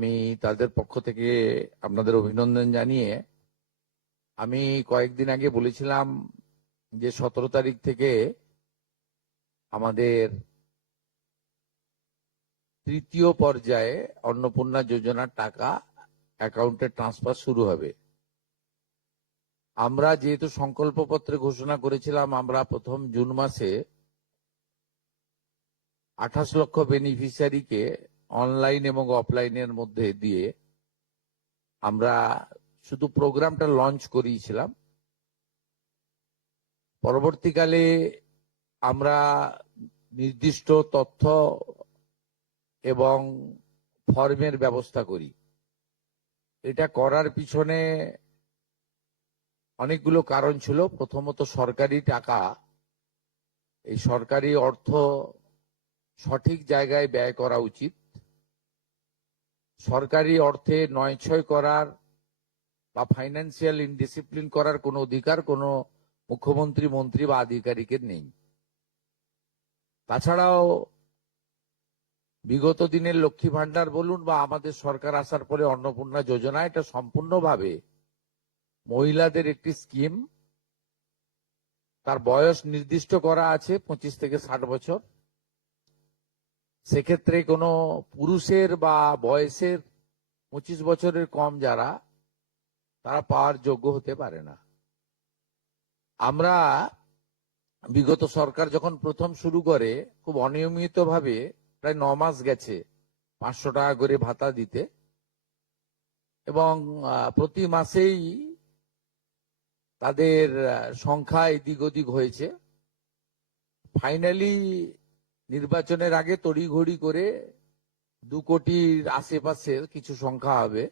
আমি তাদের পক্ষ থেকে আপনাদের অভিনন্দন জানিয়ে আমি কয়েকদিন আগে বলেছিলাম যে 17 তারিখ থেকে আমাদের তৃতীয় পর্যায়ে অন্নপূর্ণা যোজনার টাকা অ্যাকাউন্টে ট্রান্সফার শুরু হবে। আমরা যেহেতু সংকল্পপত্রে ঘোষণা করেছিলাম আমরা প্রথম জুন মাসে 28 লক্ষ বেনিফিশিয়ারিকে অনলাইন এবং অফলাইনের মধ্যে দিয়ে আমরা শুধু প্রোগ্রামটা লঞ্চ করিয়েছিলাম। পরবর্তীকালে আমরা নির্দিষ্ট তথ্য এবং ফর্মের ব্যবস্থা করি। এটা করার পিছনে অনেকগুলো কারণ ছিল। প্রথমত সরকারি টাকা, এই সরকারি অর্থ সঠিক জায়গায় ব্যয় করা উচিত। সরকারি অর্থে নয়ছয় করার বা ফাইন্যান্সিয়াল ইনডিসিপ্লিন করার কোনো অধিকার কোনো মুখ্যমন্ত্রী, মন্ত্রী বা আধিকারিকের নেই। তাছাড়াও বিগত দিনের লক্ষ্মী ভান্ডার বলুন বা আমাদের সরকার আসার পরে অন্নপূর্ণা যোজনা, এটা সম্পূর্ণভাবে মহিলাদের একটি স্কিম। তার বয়স নির্দিষ্ট করা আছে 25 থেকে 60 বছর। সেক্ষেত্রে কোনো পুরুষের বা বয়সের 25 বছরের কম যারা, তারা পাওয়ার যোগ্য হতে পারে না। আমরা বিগত সরকার যখন প্রথম শুরু করে খুব অনিয়মিতভাবে প্রায় 9 মাস গেছে 500 টাকা করে ভাতা দিতে, এবং প্রতি মাসেই তাদের সংখ্যা এদিক ওদিক হয়েছে। ফাইনালি নির্বাচনের আগে তড়িঘড়ি করে 2 কোটির আশেপাশের কিছু সংখ্যা হবে,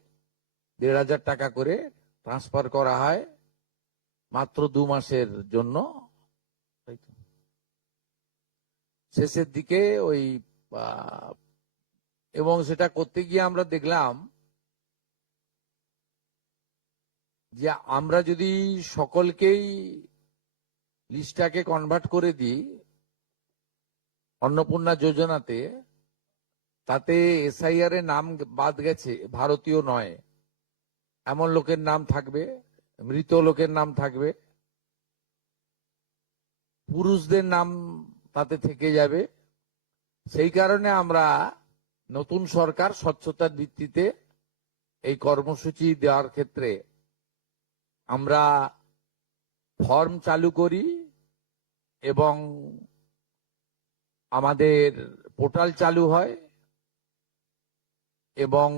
1,500 টাকা করে ট্রান্সফার করা হয় মাত্র 2 মাসের জন্য। শেষের দিকে ওই এবং সেটা করতে গিয়ে আমরা দেখলাম যে আমরা যদি সকলকেই লিস্টটাকে কনভার্ট করে দিই অন্নপূর্ণা যোজনাতে, তাতে এসআইআর এর নাম বাদ গেছে, ভারতীয় নয় এমন লোকের নাম থাকবে, মৃত লোকের নাম থাকবে, পুরুষদের নাম তাতে থেকে যাবে। সেই কারণে আমরা নতুন সরকার স্বচ্ছতার ভিত্তিতে এই কর্মসূচি দেওয়ার ক্ষেত্রে আমরা ফর্ম চালু করি এবং আমাদের পোর্টাল চালু হয়, এবং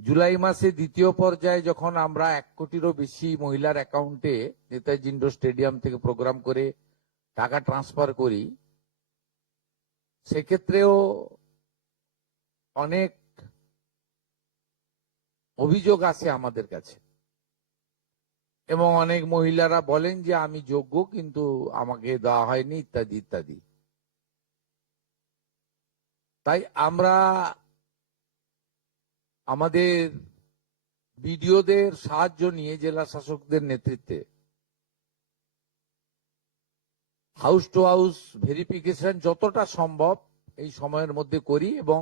জুলাই মাসে দ্বিতীয় পর্যায়ে যখন আমরা 1 কোটিরও বেশি মহিলার অ্যাকাউন্টে নেতাজি ইন্ডোর স্টেডিয়াম থেকে প্রোগ্রাম করে টাকা ট্রান্সফার করি, সেক্ষেত্রেও অনেক অভিযোগ আসে আমাদের কাছে, এবং অনেক মহিলারা বলেন যে আমি যোগ্য কিন্তু আমাকে দেওয়া হয়নি ইত্যাদি ইত্যাদি। তাই আমরা আমাদের বিডিওদের সাহায্য নিয়ে জেলা শাসকদের নেতৃত্বে হাউস টু হাউস ভেরিফিকেশন যতটা সম্ভব এই সময়ের মধ্যে করি, এবং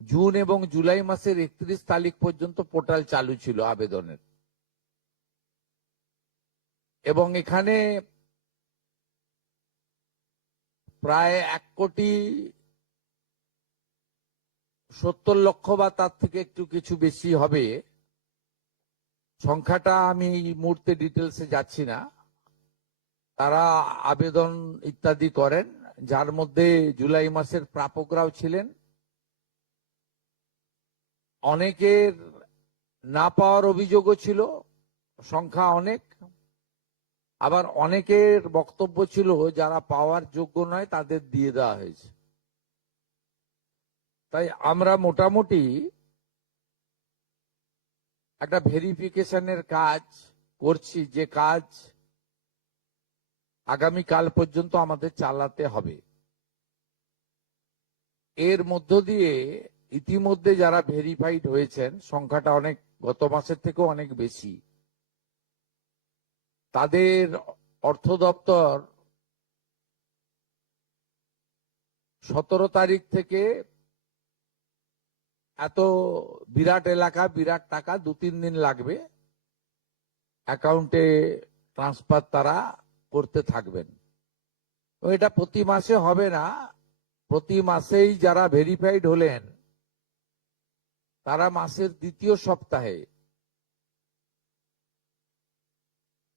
জুন এবং জুলাই মাসের 31 তারিখ পর্যন্ত পোর্টাল চালু ছিল আবেদনের। এবং এখানে প্রায় 1,70,00,000 বা তার থেকে একটু কিছু বেশি হবে সংখ্যাটা, আমি এই মুহূর্তে ডিটেলসে যাচ্ছি না, তারা আবেদন ইত্যাদি করেন, যার মধ্যে জুলাই মাসের প্রাপকরাও ছিলেন। অনেকের না পাওয়ার অভিযোগও ছিল, সংখ্যা অনেক। আবার অনেকের বক্তব্য ছিল যারা পাওয়ার যোগ্য নয় তাদের দিয়ে দেওয়া হয়েছে। তাই আমরা মোটামুটি একটা ভেরিফিকেশনের কাজ করছি, যে কাজ আগামী কাল পর্যন্ত আমাদের চালাতে হবে। এর মধ্য দিয়ে ইতিমধ্যে যারা ভেরিফাইড হয়েছেন সংখ্যাটা অনেক, গত মাসের থেকেও অনেক বেশি, তাদের অর্থ দপ্তর 17 তারিখ থেকে এত বিরাট এলাকা, বিরাট টাকা, 2-3 দিন লাগবে অ্যাকাউন্টে ট্রান্সফার তারা করতে থাকবেন। এটা প্রতি মাসে হবে না, প্রতি মাসেই যারা ভেরিফাইড হলেন তারা মাসের 2য় সপ্তাহে,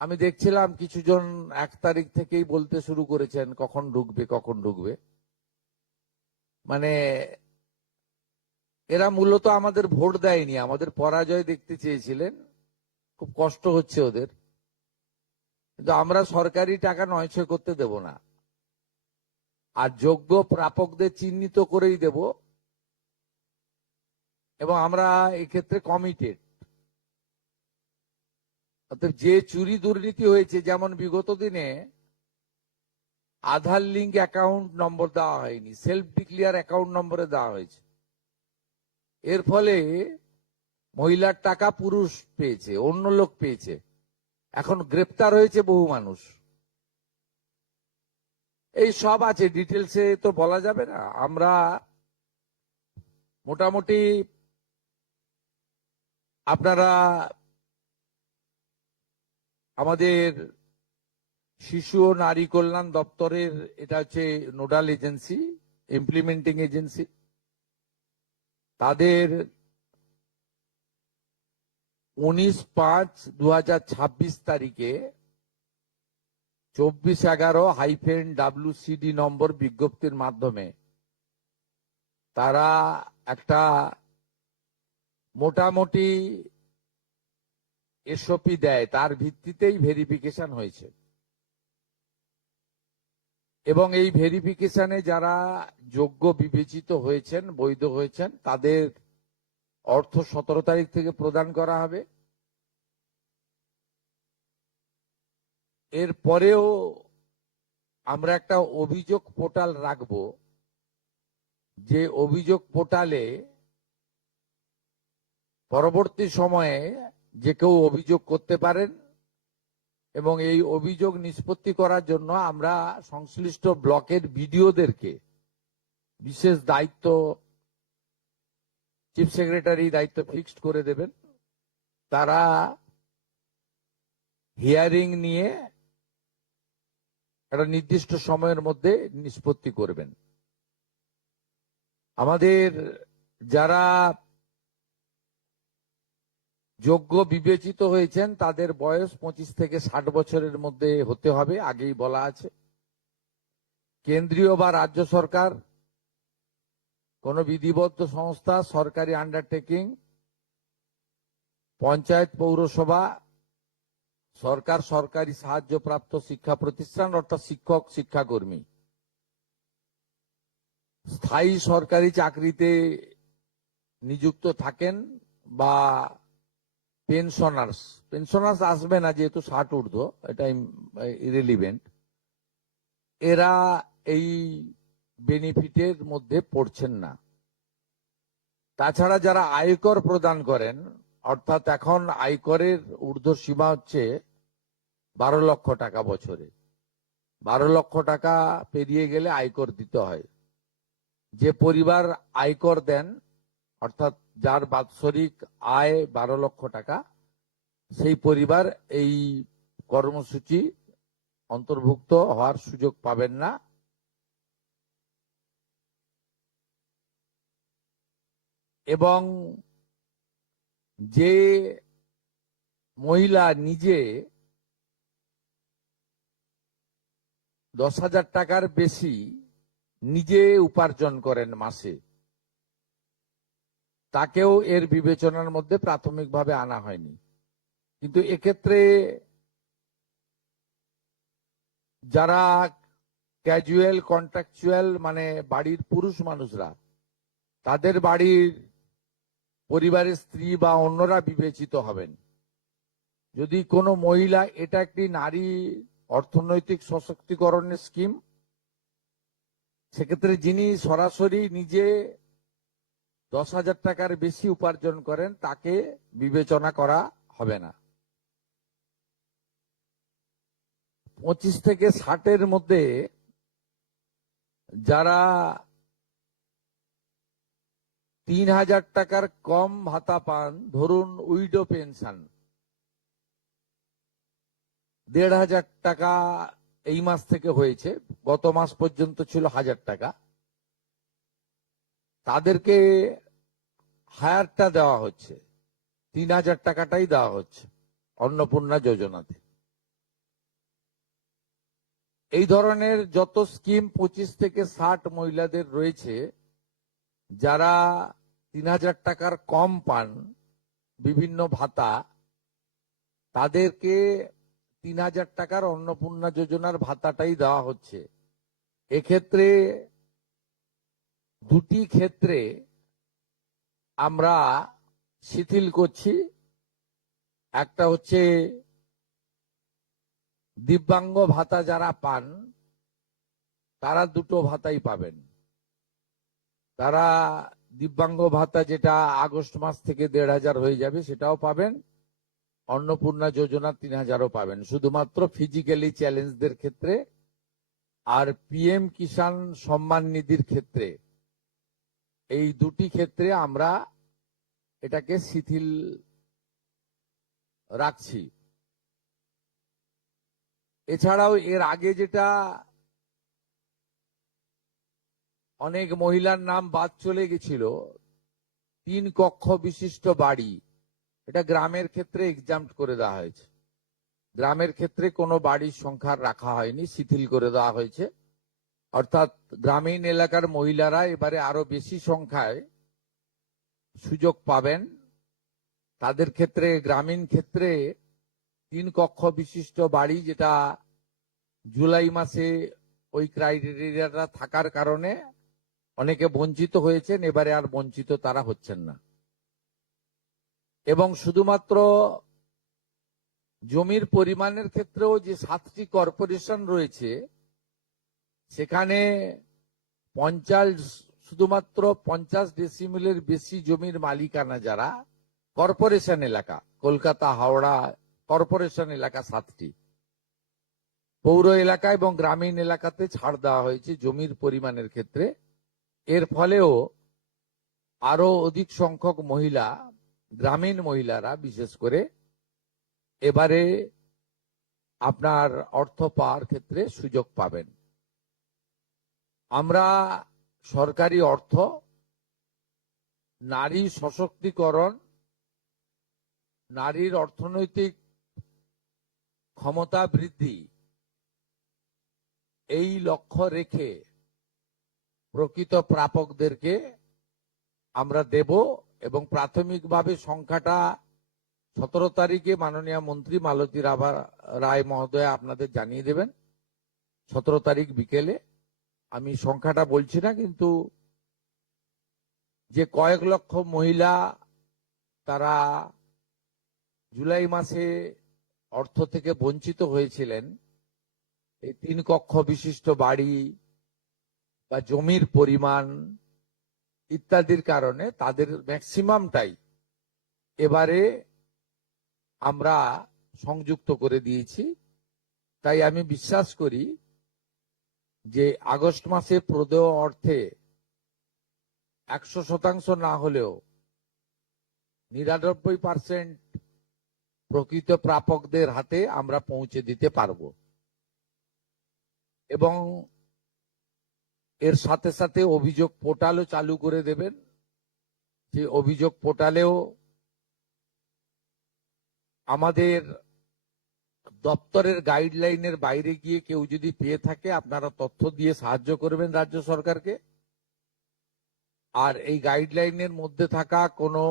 আমি দেখছিলাম কিছুজন 1 তারিখ থেকেই বলতে শুরু করেছেন কখন ঢুকবে কখন ঢুকবে। মানে এরা মূলত আমাদের ভোট দেয়নি, আমাদের পরাজয় দেখতে চেয়েছিলেন, খুব কষ্ট হচ্ছে ওদের। কিন্তু আমরা সরকারি টাকা নয়ছয় করতে দেব না, আর যোগ্য প্রাপকদের চিহ্নিত করেই দেব, এবং আমরা এক্ষেত্রে কমিটেড। অর্থাৎ যে চুরি দুর্নীতি হয়েছে, যেমন বিগত দিনে আধার লিঙ্ক অ্যাকাউন্ট নম্বর দেওয়া হয়নি, সেলফ ডিক্লিয়ার অ্যাকাউন্ট নম্বরে দেওয়া হয়েছে, এর ফলে মহিলার টাকা পুরুষ পেয়েছে, অন্য লোক পেয়েছে, এখন গ্রেপ্তার হয়েছে বহু মানুষ। এই সব আছে, ডিটেলসে তো বলা যাবে না। আমরা মোটামুটি আপনারা আমাদের শিশু ও নারী কল্যাণ দপ্তরের, এটা হচ্ছে নোডাল এজেন্সি, ইমপ্লিমেন্টিং এজেন্সি, তাদের 19/5/2026 তারিখে 2411-WCD নম্বর বিজ্ঞপ্তির মাধ্যমে তারা একটা মোটামুটি এসওপি দেয়, তার ভিত্তিতেই ভেরিফিকেশন হয়েছে। এবং এই ভেরিফিকেশনে যারা যোগ্য বিবেচিত হয়েছেন, বৈধ হয়েছেন, তাদের অর্থ 17 তারিখ থেকে প্রদান করা হবে। এরপরেও আমরা একটা অভিযোগ পোর্টাল রাখব, যে অভিযোগ পোর্টালে পরবর্তী সময়ে যে কেউ অভিযোগ করতে পারেন, এবং এই অভিযোগ নিষ্পত্তি করার জন্য আমরা সংশ্লিষ্ট ব্লকের বিডিওদেরকে বিশেষ দায়িত্ব, চিফ সেক্রেটারি দায়িত্ব ফিক্সড করে দেবেন। তারা হিয়ারিং নিয়ে একটা নির্দিষ্ট সময়ের মধ্যে নিষ্পত্তি করবেন। আমাদের যারা যোগ্য বিবেচিত হয়েছেন তাদের বয়স 25 থেকে 60 বছরের মধ্যে হতে হবে, আগেই বলা আছে। কেন্দ্রীয় বা রাজ্য সরকার, কোন বিধিবদ্ধ সংস্থা, সরকারি আন্ডারটেকিং, পঞ্চায়েত, পৌরসভা, সরকার, সরকারি সাহায্যপ্রাপ্ত শিক্ষা প্রতিষ্ঠান অর্থাৎ শিক্ষক, শিক্ষাকর্মী, স্থায়ী সরকারি চাকরিতে নিযুক্ত থাকেন, বা পেনশনার্স আসবে না যেহেতু 60 ঊর্ধ্ব, এটা ইরেলিভেন্ট, এরা এই বেনিফিটের মধ্যে পড়ছেন না। তাছাড়া যারা আয়কর প্রদান করেন, অর্থাৎ এখন আয়করের ঊর্ধ্ব সীমা হচ্ছে 12 লক্ষ টাকা বছরে, 12 লক্ষ টাকা পেরিয়ে গেলে আয়কর দিতে হয়। যে পরিবার আয়কর দেন, অর্থাৎ যার বাৎসরিক আয় 12 লক্ষ টাকা, সেই পরিবার এই কর্মসূচি অন্তর্ভুক্ত হওয়ার সুযোগ পাবেন না। এবং যে মহিলা নিজে 10,000 টাকার বেশি নিজে উপার্জন করেন মাসে, তাকেও এর বিবেচনার মধ্যে প্রাথমিকভাবে আনা হয়নি। কিন্তু এক্ষেত্রে যারা ক্যাজুয়াল, কন্ট্রাকচুয়াল, মানে বাড়ির পুরুষ মানুষরা, তাদের বাড়ির পরিবারের স্ত্রী বা অন্যরা বিবেচিত হবেন। যদি কোনো মহিলা, এটা একটি নারী অর্থনৈতিক সশক্তিকরণের স্কিম, সেক্ষেত্রে যিনি সরাসরি নিজে 10,000 টাকার বেশি উপার্জন করেন তাকে বিবেচনা করা হবে না। 25 থেকে 60-এর মধ্যে যারা 3,000 টাকার কম ভাতা পান, ধরুন উইডো পেনশন 1,500 টাকা এই মাস থেকে হয়েছে, গত মাস পর্যন্ত ছিল 1,000 টাকা, তাদেরকে হায়ারটা দেওয়া হচ্ছে, 3,000 টাকাটাই দেওয়া হচ্ছে অন্নপূর্ণা যোজনাতে। এই ধরনের যত স্কিম 25 থেকে 60 মহিলাদের রয়েছে যারা 3,000 টাকার কম পান বিভিন্ন ভাতা, তাদেরকে 3,000 টাকার অন্নপূর্ণা যোজনার ভাতাটাই দেওয়া হচ্ছে। এক্ষেত্রে দুটি ক্ষেত্রে আমরা শিথিল করছি। একটা হচ্ছে দিব্যাঙ্গ ভাতা যারা পান তারা দুটো ভাতাই পাবেন। তারা দিব্যাঙ্গ ভাতা যেটা আগস্ট মাস থেকে 1,500 হয়ে যাবে সেটাও পাবেন, অন্নপূর্ণা যোজনা 3,000ও পাবেন, শুধুমাত্র ফিজিক্যালি চ্যালেঞ্জদের ক্ষেত্রে। আর পিএম কিষাণ সম্মান নিধির ক্ষেত্রে, এই দুটি ক্ষেত্রে আমরা এটাকে শিথিল রাখছি। এছাড়াও এর আগে যেটা অনেক মহিলার নাম বাদ চলে গেছিল, 3 কক্ষ বিশিষ্ট বাড়ি, এটা গ্রামের ক্ষেত্রে এক্সাম্পট করে দেওয়া হয়েছে। গ্রামের ক্ষেত্রে কোনো বাড়ির সংখ্যা রাখা হয়নি, শিথিল করে দেওয়া হয়েছে। অর্থাৎ গ্রামীণ এলাকার মহিলারা এবারে আরো বেশি সংখ্যায় সুযোগ পাবেন। তাদের ক্ষেত্রে, গ্রামীণ ক্ষেত্রে 3 কক্ষ বিশিষ্ট বাড়ি, যেটা জুলাই মাসে ওই ক্রাইটেরিয়াটা থাকার কারণে অনেকে বঞ্চিত হয়েছেন, এবারে আর বঞ্চিত তারা হচ্ছেন না। এবং শুধুমাত্র জমির পরিমাণের ক্ষেত্রেও যে 7টি কর্পোরেশন রয়েছে সেখানে শুধুমাত্র 50 ডেসিমেলের বেশি জমির মালিকানা যারা কর্পোরেশন এলাকা, কলকাতা, হাওড়া কর্পোরেশন এলাকা 7টি, পৌর এলাকা এবং গ্রামীণ এলাকাতে ছাড় দেওয়া হয়েছে জমির পরিমাণের ক্ষেত্রে। এর ফলেও আরো অধিক সংখ্যক মহিলা, গ্রামীণ মহিলারা বিশেষ করে, এবারে আপনার অর্থ পাওয়ার ক্ষেত্রে সুযোগ পাবেন। আমরা সরকারি অর্থ, নারী সশক্তিকরণ, নারীর অর্থনৈতিক ক্ষমতা বৃদ্ধি, এই লক্ষ্য রেখে প্রকৃত প্রাপকদেরকে আমরা দেব। এবং প্রাথমিকভাবে সংখ্যাটা 17 তারিখে মাননীয় মন্ত্রী মালতী রায় মহোদয় আপনাদের জানিয়ে দেবেন। 17 তারিখ বিকেলে। আমি সংখ্যাটা বলছি না, কিন্তু যে কয়েক লক্ষ মহিলা তারা জুলাই মাসে অর্থ থেকে বঞ্চিত হয়েছিলেন, এই 3 কক্ষ বিশিষ্ট বাড়ি বা জমির পরিমাণ ইত্যাদির কারণে তাদের ম্যাক্সিমামটাই এবারে আমরা সংযুক্ত করে দিয়েছি। তাই আমি বিশ্বাস করি যে আগস্ট মাসে প্রদেয় অর্থে 100% না হলেও 99% প্রকৃত প্রাপকদের হাতে আমরা পৌঁছে দিতে পারব। এবং এর সাথে সাথে অভিযোগ পোর্টালও চালু করে দেবেন। যে অভিযোগ পোর্টালেও আমাদের দপ্তরের গাইডলাইনের বাইরে গিয়ে কেউ যদি পেয়ে থাকে, আপনারা তথ্য দিয়ে সাহায্য করবেন রাজ্য সরকারকে। আর এই গাইডলাইনের মধ্যে থাকা কোনো